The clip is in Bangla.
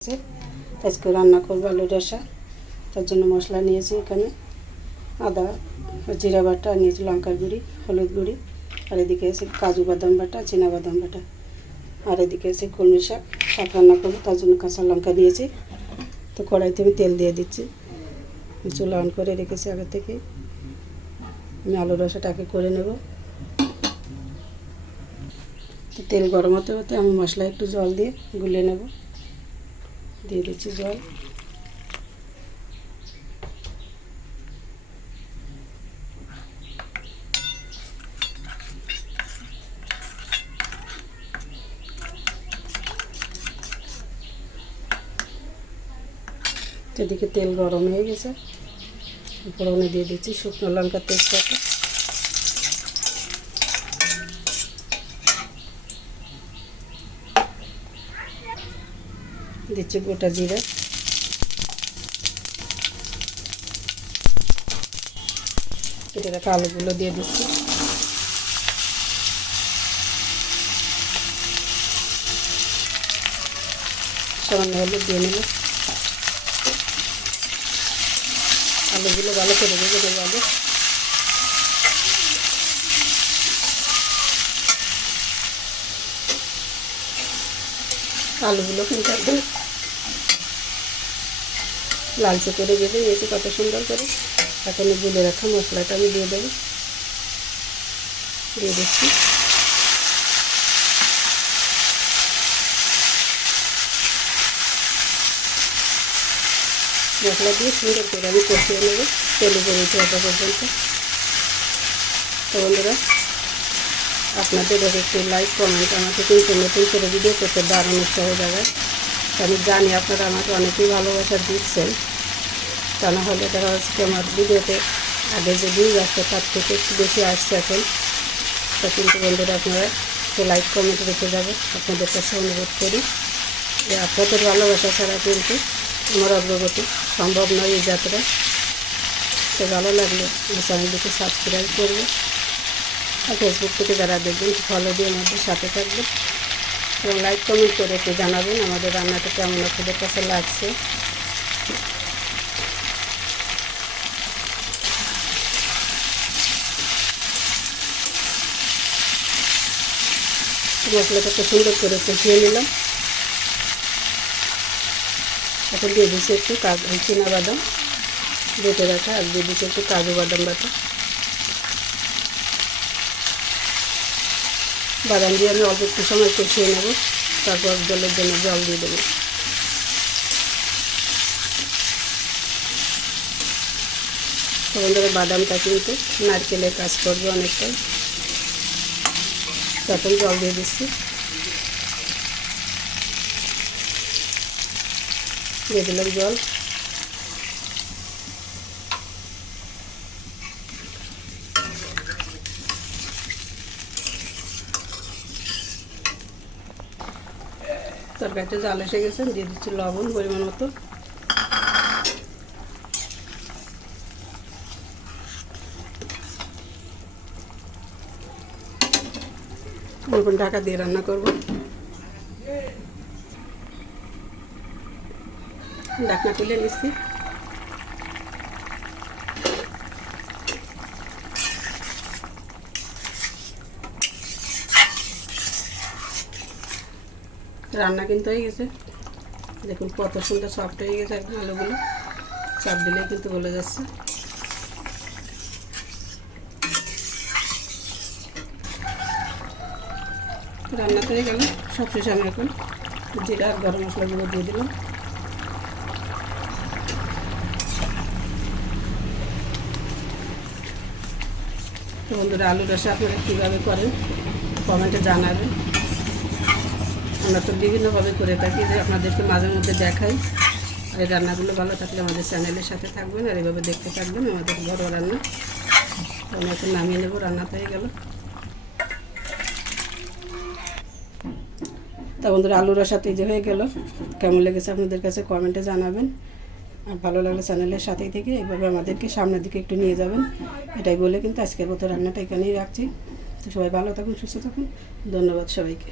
আজকে রান্না করব আলু রসা। তার জন্য মশলা নিয়েছি এখানে আদা জিরা বাটা, নিয়েছি লঙ্কার গুঁড়ি, হলুদ গুঁড়ি, আর এদিকে আছে কাজু বাদাম বাটা, চীনা বাদাম বাটা, আর এদিকে আছে কলমি শাক। শাক রান্না করবো তার জন্য কাঁচা লঙ্কা নিয়েছি। তো কড়াইতে আমি তেল দিয়ে দিচ্ছি। চুলা অন করে রেখেছি আগে থেকে। আমি আলু রসাটাকে করে নেব। তো তেল গরম হতে হতে আমি মশলা একটু জল দিয়ে গুলে নেব। দিয়ে দিচ্ছি জল। এদিকে তেল গরম হয়ে গেছে। ফোড়নে দিয়ে দিচ্ছি শুকনো লঙ্কা, তেজপাতা, দিচ্ছি গোটা জিরা, কেটে রাখা আলুগুলো দিয়ে দিচ্ছি। সামান্য হলুদ দিয়ে নিলাম। আলুগুলো ভালো করে ভেজে নেবো আগে। আলুগুলো কিন্তু একদম লালচে করে ভেজে নিয়েছি কত সুন্দর করে। এখন গুলে রাখা মশলাটা আমি দিয়ে দেবো। দিয়ে দিচ্ছি। মশলা দিয়ে সুন্দর করে আমি কষিয়ে নেব তেল উপরে উঠে আসা পর্যন্ত। তো বন্ধুরা, আপনাদের একটু লাইক কমেন্ট আমাকে কিন্তু নতুন করে ভিডিও করতে দারুণ উৎসাহ জায়গায়। আমি জানি আপনারা আমাকে অনেকেই ভালোবাসা দিচ্ছেন। তা না হলে দেখা যাচ্ছে আমার ভিডিওতে আগে যে ভিউজ আসছে তার থেকে একটু বেশি আসছে এখন। তা কিন্তু বন্ধুরা, আপনারা একটু লাইক কমেন্ট রেখে যাবেন। আপনাদের কাছে অনুরোধ করি যে আপনাদের ভালোবাসা ছাড়া কিন্তু আমার অগ্রগতি সম্ভব নয় এই যাত্রায়। তো ভালো লাগলে আমার চ্যানেলটিকে সাবস্ক্রাইব করবে। আর ফেসবুক থেকে যারা দেখবেন ফলো দিয়ে আমাদের সাথে থাকবেন এবং লাইক কমেন্ট করে একটু জানাবেন আমাদের রান্নাটা কেমন আপনাদের কাছে লাগছে। মশলাটাকে সুন্দর করে কষিয়ে নিলাম। এখন দিয়ে দিচ্ছি একটু চীনা বাদাম বেটে রাখা, আর দিয়ে দিচ্ছি একটু কাজু বাদাম বাটা। বাদাম দিয়ে আমি অল্প একটু সময় কষিয়ে নেব। তারপর জলের জন্য জল দিয়ে দেবো। তখন বাদামটা কিন্তু নারকেলের কাজ করবে অনেকটাই। তখন জল দিয়ে দিচ্ছি। দিয়ে দিলাম জল। তরকারিটা জাল এসে গেছে। দিয়ে দিচ্ছি লবণ পরিমাণ মতো। এখন ঢাকা দিয়ে রান্না করব। ঢাকনা তুলে নিচ্ছি। রান্না কিন্তু হয়ে গেছে। দেখুন কত সুন্দর সফট হয়ে গেছে একদম। আলুগুলো চাপ দিলেই কিন্তু গলে যাচ্ছে। রান্না হয়ে গেল। সবশেষে আমি এখন জিরা আর গরম মশলাগুলো দিয়ে দিলাম। তো বন্ধুরা, আলু রসা আপনারা কীভাবে করেন কমেন্টে জানাবেন। আমরা তো বিভিন্নভাবে করে থাকি, যে আপনাদেরকে মাঝে মধ্যে দেখাই। আর এই রান্নাগুলো ভালো থাকলে আমাদের চ্যানেলের সাথে থাকবেন আর এভাবে দেখতে থাকবেন আমাদের বড় রান্না। আমি এখন নামিয়ে নেব। রান্না হয়ে গেল। তা বন্ধুরা, আলু রসা তৈরি হয়ে গেল। কেমন লেগেছে আপনাদের কাছে কমেন্টে জানাবেন। আর ভালো লাগলে চ্যানেলের সাথেই থেকে এইভাবে আমাদেরকে সামনের দিকে একটু নিয়ে যাবেন। এটাই বলে কিন্তু আজকের মতো রান্নাটা এখানেই রাখছি। তো সবাই ভালো থাকুন, সুস্থ থাকুন। ধন্যবাদ সবাইকে।